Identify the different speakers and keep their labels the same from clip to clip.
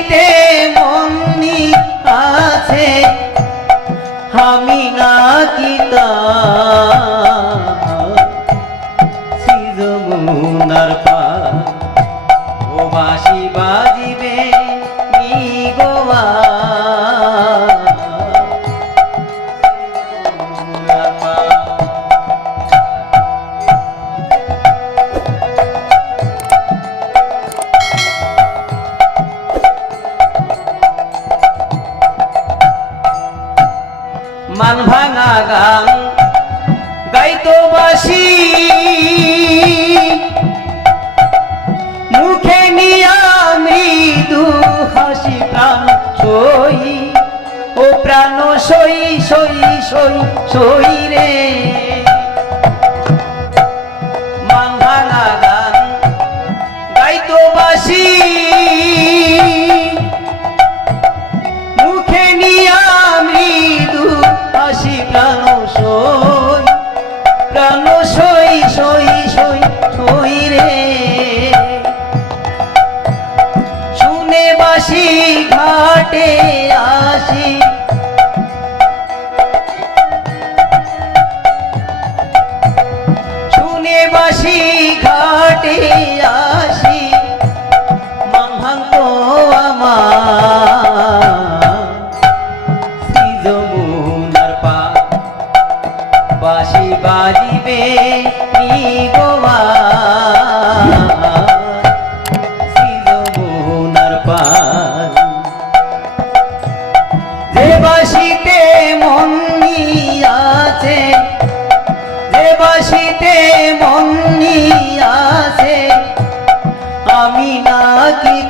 Speaker 1: বাসিতে মন্নি আছে। আমি নাকি সিজমুনার মান ভাঙা গান গাইতো বাসি মুখে নিয়া মৃদু হাসি প্রাণ সই ও প্রাণ সই সই সই সই রে। ঘাটে আসি। শুনে বাসি ঘাটে আসি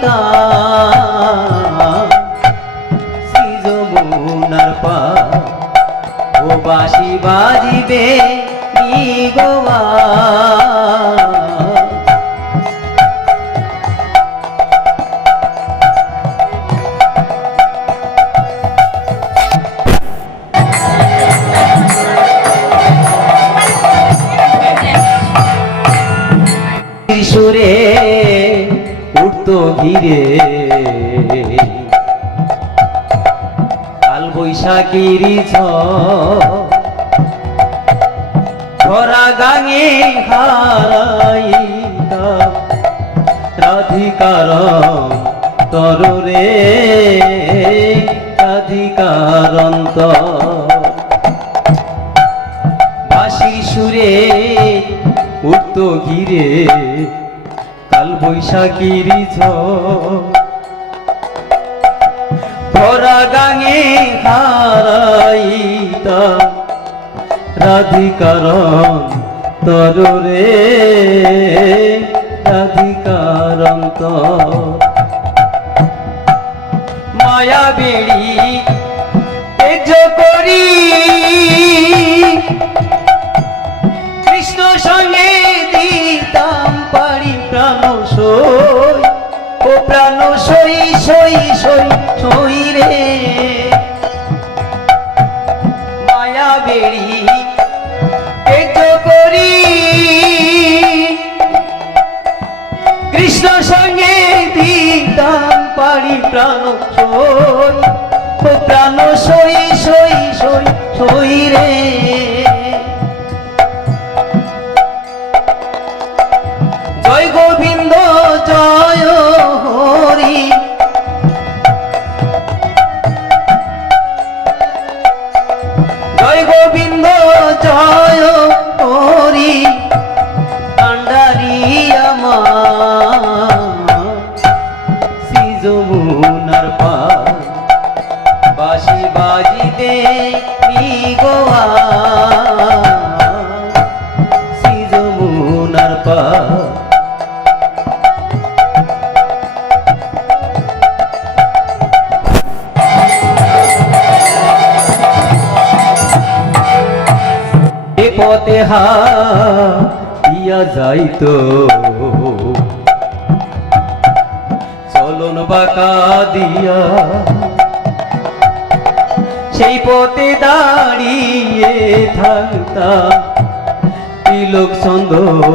Speaker 1: নাকি তা সিজমুনার পা। ও বাসি বাজিবে গোয়া সুরে উঠতো ঘিরে। কাল বৈশাখীর ঝরা গাঙে হারাই রাধিকার তররে রাধিকারন্ত বাঁশির সুরে উঠত ঘিরে। বৈশাখীর ভরা গাঙে হারাইতা রাধিকার তররে। রাধিকারন্ত মায়া বেড়ি তেজ করি। সই, ও প্রাণ সই সই সই সই রে। মায়া বেড়ি করি। কৃষ্ণ সঙ্গে দিতাম পারি প্রাণ সই, ও প্রাণ সই সই সই সই রে। সিজমুনার পা বাসি বাজিতে গোয়া পথে হাইয়া যাইতো। চলন বাঁকা দিয়া। সেই পথে দাঁড়িয়ে থাকতা তিলক চন্দন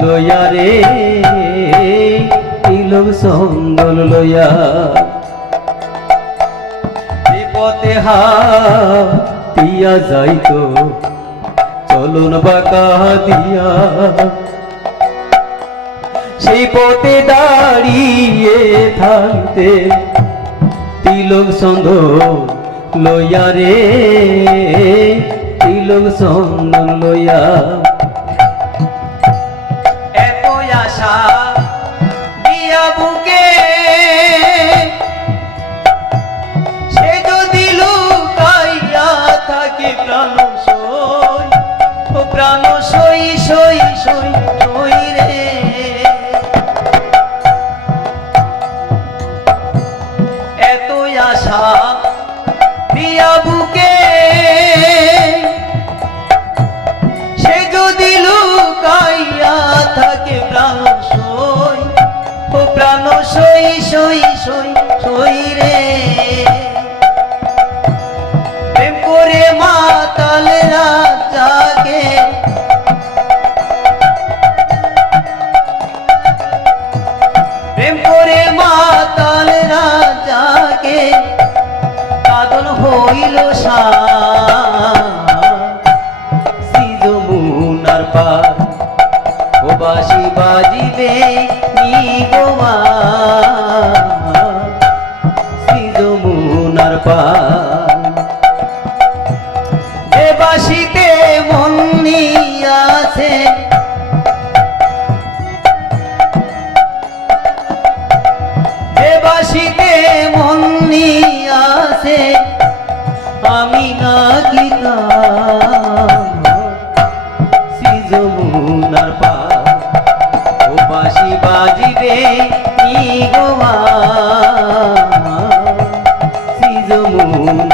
Speaker 1: লয়া রে। তিলক চন্দন লয়া পথে হাতিয়া যাইতো, চলন বাঁকা দিয়া। সেই পথে দাঁড়িয়ে থাকতে তিলক সন্দ লইয়া রে, তিলক সন্দন লইয়া। বুকে, সে থাকে সই প্রাণ সই সই সই সই রে। দিয়া বুকে। সে যদি লুকাইয়া থাকে প্রাণ সই, ও প্রাণ সই সই সই সই রে। ও বাসি বাজিবে নিগমা সিজমুনার পার যে বাসিতে মন নিয়াছে। যে নিয়াছে। আমি না গীতা পা বাজিবে নিগমা সিজমুনার